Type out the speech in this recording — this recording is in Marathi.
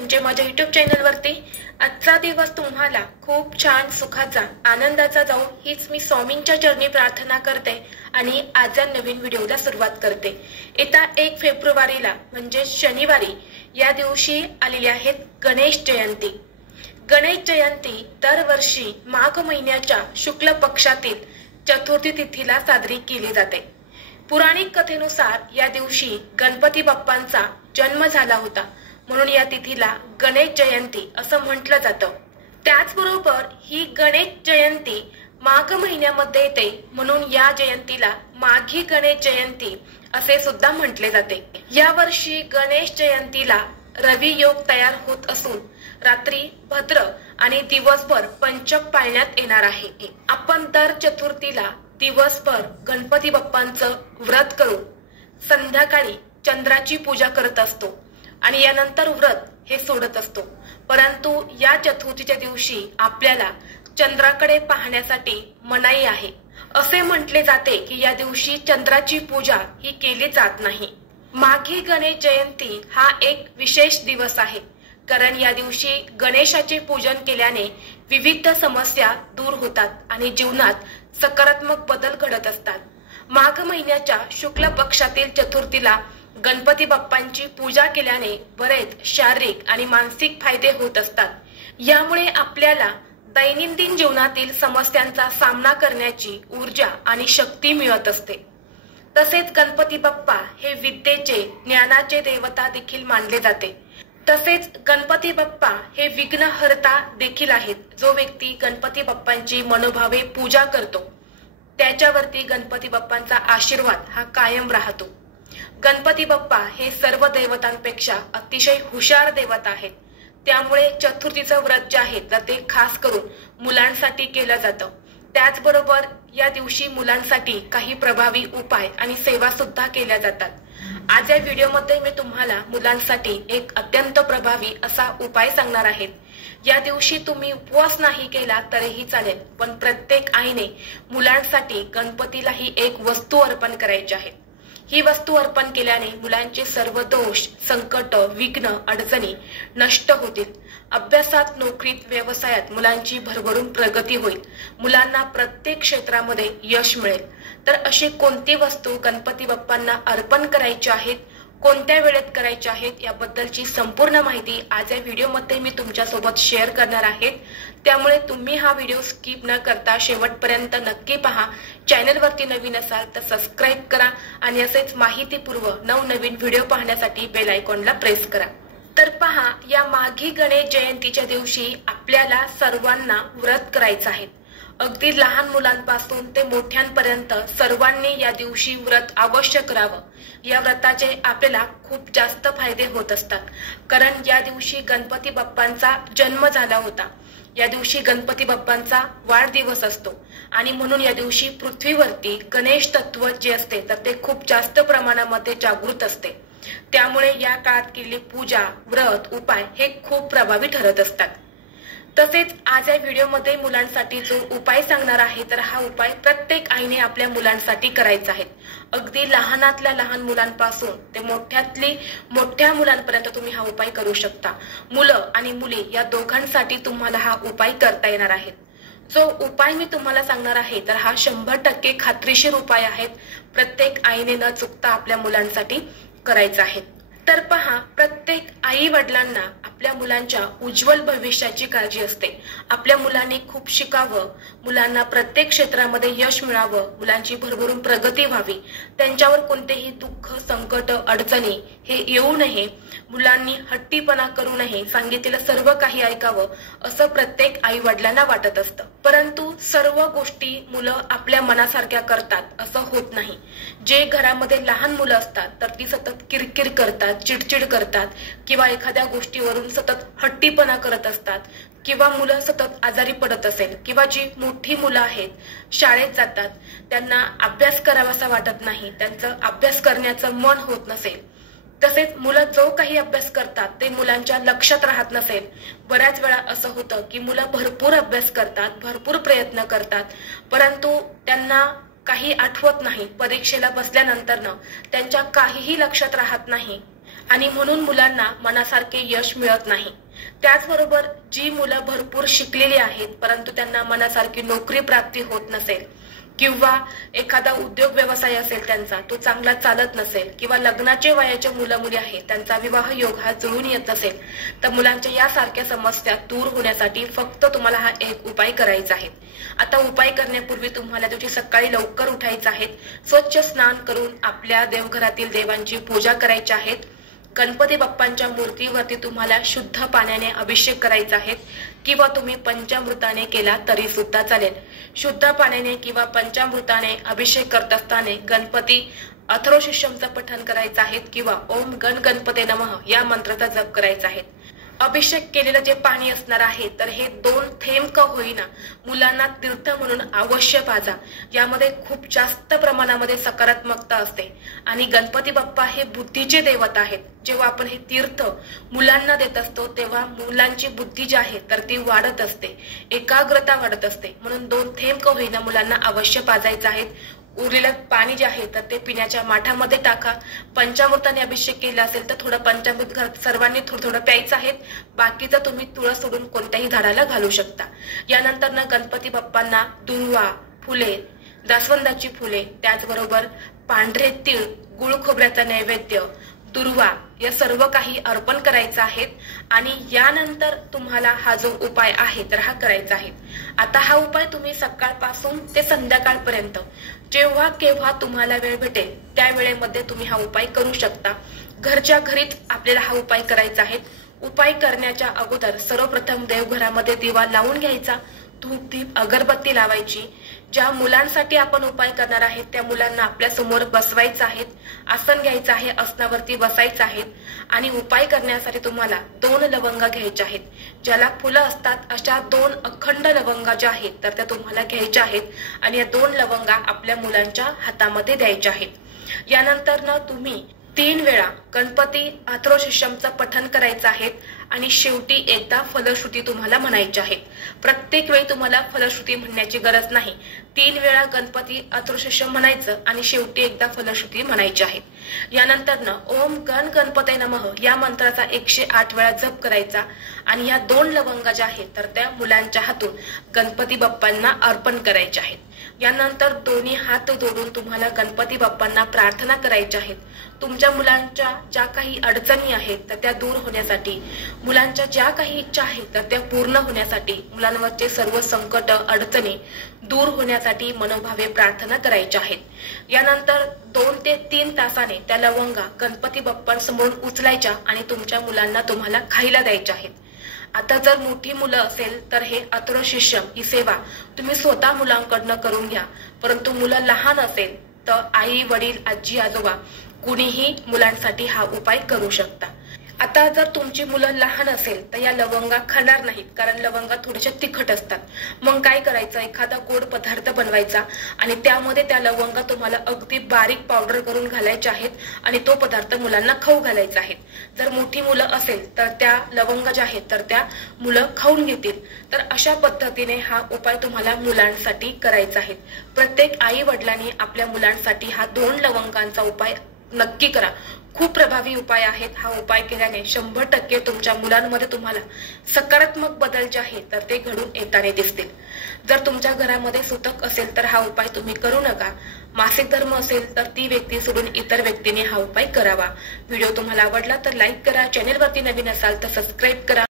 तुमचे माझ्या YouTube चॅनलवरती आजचा दिवस तुम्हाला खूप छान सुखाचा आनंदाचा जाऊ हीच मी स्वामींच्या चरणी प्रार्थना करते आणि आजच्या नवीन व्हिडिओला सुरुवात करते। येत्या 1 फेब्रुवारीला म्हणजे शनिवारी या दिवशी आलेली आहे गणेश जयंती। गणेश जयंती दरवर्षी माघ महिन्याच्या शुक्ल पक्षातील चतुर्थी तिथीला साजरी केली जाते। पुराणिक कथेनुसार या दिवशी गणपती बाप्पांचा जन्म झाला होता, म्हणून या तिथीला गणेश जयंती असं म्हटलं जातं। त्याचबरोबर ही गणेश जयंती माघ महिन्यामध्ये येते, म्हणून या जयंतीला माघी गणेश जयंती असे सुद्धा म्हटले जाते। या वर्षी गणेश जयंतीला रवी योग तयार होत असून रात्री भद्र आणि दिवसभर पंचक पाळण्यात येणार आहे। आपण दर चतुर्थीला दिवसभर गणपती बाप्पांचं व्रत करून संध्याकाळी चंद्राची पूजा करत असतो आणि यानंतर व्रत हे सोडत असतो। परंतु या चतुर्थीच्या दिवशी आपल्याला चंद्राकडे पाहण्यासाठी मनाई आहे। असे म्हटले जाते की या दिवशी चंद्राची पूजा ही केली जात नाही। माघी गणेश जयंती हा एक विशेष दिवस आहे, कारण या दिवशी गणेशाचे पूजन केल्याने विविध समस्या दूर होतात आणि जीवनात सकारात्मक बदल घडत असतात। माघ महिन्याच्या शुक्ल पक्षातील चतुर्थीला गणपती बाप्पांची पूजा केल्याने बरेच शारीरिक आणि मानसिक फायदे होत असतात। यामुळे आपल्याला दैनंदिन जीवनातील समस्यांचा सामना करण्याची ऊर्जा आणि शक्ती मिळत असते। तसेच गणपती बाप्पा हे विद्येचे, ज्ञानाचे देवता देखील मानले जाते। तसेच गणपती बाप्पा हे विघ्नहर्ता देखील आहेत। जो व्यक्ती गणपती बाप्पांची मनोभावे पूजा करतो त्याच्यावरती गणपती बाप्पांचा आशीर्वाद हा कायम राहतो। गणपती बाप्पा हे सर्व देवतांपेक्षा अतिशय हुशार देवता आहेत। त्यामुळे चतुर्थीचं व्रत जे आहे तर ते खास करून मुलांसाठी केलं जातं। त्याचबरोबर या दिवशी मुलांसाठी काही प्रभावी उपाय आणि सेवा सुद्धा केल्या जातात। आज या व्हिडिओमध्ये मी तुम्हाला मुलांसाठी एक अत्यंत प्रभावी असा उपाय सांगणार आहे। या दिवशी तुम्ही उपवास नाही केला तरीही चालेल, पण प्रत्येक आईने मुलांसाठी गणपतीला ही एक वस्तू अर्पण करायची आहे। ही वस्तू अर्पण केल्याने मुलांचे सर्व दोष, संकट, विघ्न, अडचणी नष्ट होतील। अभ्यासात, नोकरीत, व्यवसायात मुलांची भरभरून प्रगती होईल। मुलांना प्रत्येक क्षेत्रामध्ये यश मिळेल। तर अशी कोणती वस्तू गणपती बाप्पांना अर्पण करायची आहेत, कोणत्या वेळेत करायची आहेत याबद्दलची संपूर्ण माहिती आज या व्हिडिओमध्ये मी तुमच्यासोबत शेअर करणार आहे। त्यामुळे तुम्ही हा व्हिडिओ स्किप न करता शेवटपर्यंत नक्की पहा। चॅनलवरती नवीन असाल तर सबस्क्राईब करा आणि असेच माहितीपूर्व नवनवीन व्हिडिओ पाहण्यासाठी बेल आयकॉनला प्रेस करा। तर पहा, या माघी गणेश जयंतीच्या दिवशी आपल्याला सर्वांना व्रत करायचं आहे। अगदी लहान मुलांपासून ते मोठ्यांपर्यंत सर्वांनी या दिवशी व्रत अवश्य करावं। या व्रताचे आपल्याला खूप जास्त फायदे होत असतात, कारण या दिवशी गणपती बाप्पांचा जन्म झाला होता। या दिवशी गणपती बाप्पांचा वाढदिवस असतो आणि म्हणून या दिवशी पृथ्वीवरती गणेश तत्व जे असते तर ते खूप जास्त प्रमाणामध्ये जागृत असते। त्यामुळे या काळात केलेली पूजा, व्रत, उपाय हे खूप प्रभावी ठरत असतात। तसेच आज या व्हिडिओमध्ये मुलांसाठी जो उपाय सांगणार आहे तर हा उपाय प्रत्येक आईने आपल्या मुलांसाठी करायचा आहे। अगदी लहानातल्या लहान मुलांपासून ते मोठ्या मुलांपर्यंत तुम्ही हा उपाय करू शकता। मुलं आणि मुली या दोघांसाठी तुम्हाला हा उपाय करता येणार आहे। जो उपाय मी तुम्हाला सांगणार आहे तर हा 100% खात्रीशीर उपाय आहे। प्रत्येक आईने न चुकता आपल्या मुलांसाठी करायचा आहे। तर पहा, प्रत्येक आई वडिलांना आपल्या मुलांच्या उज्ज्वल भविष्याची काळजी असते। आपल्या मुलांनी खूप शिकावं, मुलांना प्रत्येक क्षेत्रामध्ये यश मिळावं, मुलांची भरभरून प्रगती व्हावी, त्यांच्यावर कोणतेही दुःख, संकट, अडचणी हे येऊ नये, मुलांनी हट्टीपणा करू नये, सांगितलेलं सर्व काही ऐकावं असं प्रत्येक आई वडिलांना वाटत असतं। परंतु सर्व गोष्टी मुलं आपल्या मनासारख्या करतात असं होत नाही। जे घरामध्ये लहान मुलं असतात तर ती सतत किरकिर करतात, चिडचिड करतात किंवा एखाद्या गोष्टीवरून सतत हट्टीपणा करत असतात, किंवा मुलं सतत आजारी पडत असेल, किंवा जी मोठी मुलं आहेत शाळेत जातात त्यांना अभ्यास करावासा वाटत नाही, त्यांचं अभ्यास करण्याचं मन होत नसेल, तसेच मुलं जो काही अभ्यास करतात ते मुलांच्या लक्षात राहत नसेल। बऱ्याच वेळा असं होतं की मुलं भरपूर अभ्यास करतात, भरपूर प्रयत्न करतात, परंतु त्यांना काही आठवत नाही। परीक्षेला बसल्यानंतर त्यांच्या काहीही लक्षात राहत नाही आणि म्हणून मुलांना मनासारखे यश मिळत नाही। त्याचबरोबर जी मुलं भरपूर शिकलेली आहेत परंतु त्यांना मनासारखी नोकरी प्राप्ती होत नसेल किंवा एखादा उद्योग व्यवसाय असेल त्यांचा तो चांगला चालत नसेल किंवा लग्नाचे वयाचे मुलं मुली आहेत त्यांचा विवाह योग हा जुळून येत नसेल तर मुलांच्या यासारख्या समस्या दूर होण्यासाठी फक्त तुम्हाला हा एक उपाय करायचा आहे। आता उपाय करण्यापूर्वी तुम्हाला दिवशी सकाळी लवकर उठायचं आहे, स्वच्छ स्नान करून आपल्या देवघरातील देवांची पूजा करायची आहे। गणपती बाप्पांच्या मूर्तीवरती तुम्हाला शुद्ध पाण्याने अभिषेक करायचा आहे किंवा तुम्ही पंचामृताने केला तरी सुद्धा चालेल। शुद्ध पाण्याने किंवा पंचामृताने अभिषेक करत असताना गणपती अथर्वशीर्षमचं पठण करायचं आहे किंवा ओम गण गणपते नमः या मंत्राचा जप करायचा आहे। अभिषेक केलेलं जे पाणी असणार आहे तर हे 2 थेंब का होईना मुलांना तीर्थ म्हणून अवश्य पाजा। यामध्ये खूप जास्त प्रमाणामध्ये सकारात्मकता असते आणि गणपती बाप्पा हे बुद्धीचे देवता आहेत। जेव्हा आपण हे तीर्थ मुलांना देत असतो तेव्हा मुलांची बुद्धी जी आहे तर ती वाढत असते, एकाग्रता वाढत असते। म्हणून 2 थेंब का होईना मुलांना अवश्य पाजायचं आहे। उरलेलं पाणी जे आहे तर ते पिण्याच्या माठामध्ये टाका। पंचामृताने अभिषेक केला असेल तर थोडं पंचामृत घरात सर्वांनी थोडं थोडं प्यायचं आहे। बाकीचं तुम्ही तुळस सोडून कोणत्याही झाडाला घालू शकता। यानंतर ना गणपती बाप्पांना दुर्वा फुले, जास्वंदाची फुले, त्याचबरोबर पांढरे तीळ, गुळ खोबऱ्याचा नैवेद्य, दुर्वा या सर्व काही अर्पण करायचं आहे आणि यानंतर तुम्हाला हा जो उपाय आहे तर हा करायचा आहे। आता हा उपाय तुम्ही सकाळपासून ते संध्याकाळपर्यंत जेव्हा केव्हा तुम्हाला वेळ भेटेल त्या वेळेमध्ये तुम्ही हा उपाय करू शकता। घरच्या घरीच आपल्याला हा उपाय करायचा आहे। उपाय करण्याच्या अगोदर सर्वप्रथम देवघरामध्ये दिवा लावून घ्यायचा, धूप दीप अगरबत्ती लावायची। ज्या मुलांसाठी आपण उपाय करणार आहेत त्या मुलांना आपल्या समोर बसवायचं आहे, आसन घ्यायचं आहे, आसनावरती बसायचं आहे आणि उपाय करण्यासाठी तुम्हाला 2 लवंगा घ्यायच्या आहेत। ज्याला फुलं असतात अशा 2 अखंड लवंगा ज्या आहेत तर त्या तुम्हाला घ्यायच्या आहेत आणि या 2 लवंगा आपल्या मुलांच्या हातामध्ये द्यायच्या आहेत। यानंतर ना तुम्ही 3 वेळा गणपती अथर्वशीर्षमचं पठण करायचं आहे आणि शेवटी एकदा फलश्रुती तुम्हाला म्हणायची आहे। प्रत्येक वेळी तुम्हाला फलश्रुती म्हणण्याची गरज नाही। 3 वेळा गणपती अथर्वशीर्षम म्हणायचं आणि शेवटी एकदा फलश्रुती म्हणायची आहे। यानंतर ना ओम गण गणपते नमः या मंत्राचा 108 वेळा जप करायचा आणि या 2 लवंगा ज्या आहेत तर त्या मुलांच्या हातून गणपती बाप्पांना अर्पण करायच्या आहेत। यानंतर दोन्ही हात जोडून तुम्हाला गणपती बाप्पांना प्रार्थना करायची आहेत। तुमच्या मुलांच्या ज्या काही अडचणी आहेत तर त्या दूर होण्यासाठी, मुलांच्या ज्या काही इच्छा आहेत तर त्या पूर्ण होण्यासाठी, मुलांवरचे सर्व संकट अडचणी दूर होण्यासाठी मनोभावे प्रार्थना करायच्या आहेत। यानंतर 2 ते 3 तासाने त्या लवंगा गणपती बाप्पांसमोर उचलायच्या आणि तुमच्या मुलांना तुम्हाला खायला द्यायच्या आहेत। आता जर मोठी मुलं असेल तर हे अथर्वशीर्षम ही सेवा तुम्ही स्वतः मुलांकडनं करून घ्या, परंतु मुलं लहान असेल तर आई वडील आजी आजोबा कुणीही मुलांसाठी हा उपाय करू शकता। आता जर तुमची मुलं लहान असेल तर या लवंगा खाणार नाहीत कारण लवंगा थोड्याशा तिखट असतात। मग काय करायचं, एखादा गोड पदार्थ बनवायचा आणि त्यामध्ये त्या लवंगा तुम्हाला अगदी बारीक पावडर करून घालायच्या आहेत आणि तो पदार्थ मुलांना खाऊ घालायचा आहे। जर मोठी मुलं असेल तर त्या लवंगा ज्या आहेत तर त्या मुलं खाऊन घेतील। तर अशा पद्धतीने हा उपाय तुम्हाला मुलांसाठी करायचा आहे। प्रत्येक आई वडिलांनी आपल्या मुलांसाठी हा 2 लवंगांचा उपाय नक्की करा। खूप प्रभावी उपाय आहेत। हा उपाय केल्याने 100% तुमच्या मुलांमध्ये तुम्हाला सकारात्मक बदल जे आहेत तर ते घडून येताना दिसतील। जर तुमच्या घरामध्ये सुतक असेल तर हा उपाय तुम्ही करू नका। मासिक धर्म असेल तर ती व्यक्ती सोडून इतर व्यक्तीने हा उपाय करावा। व्हिडिओ तुम्हाला आवडला तर लाईक करा, चॅनेलवरती नवीन असाल तर सबस्क्राईब करा।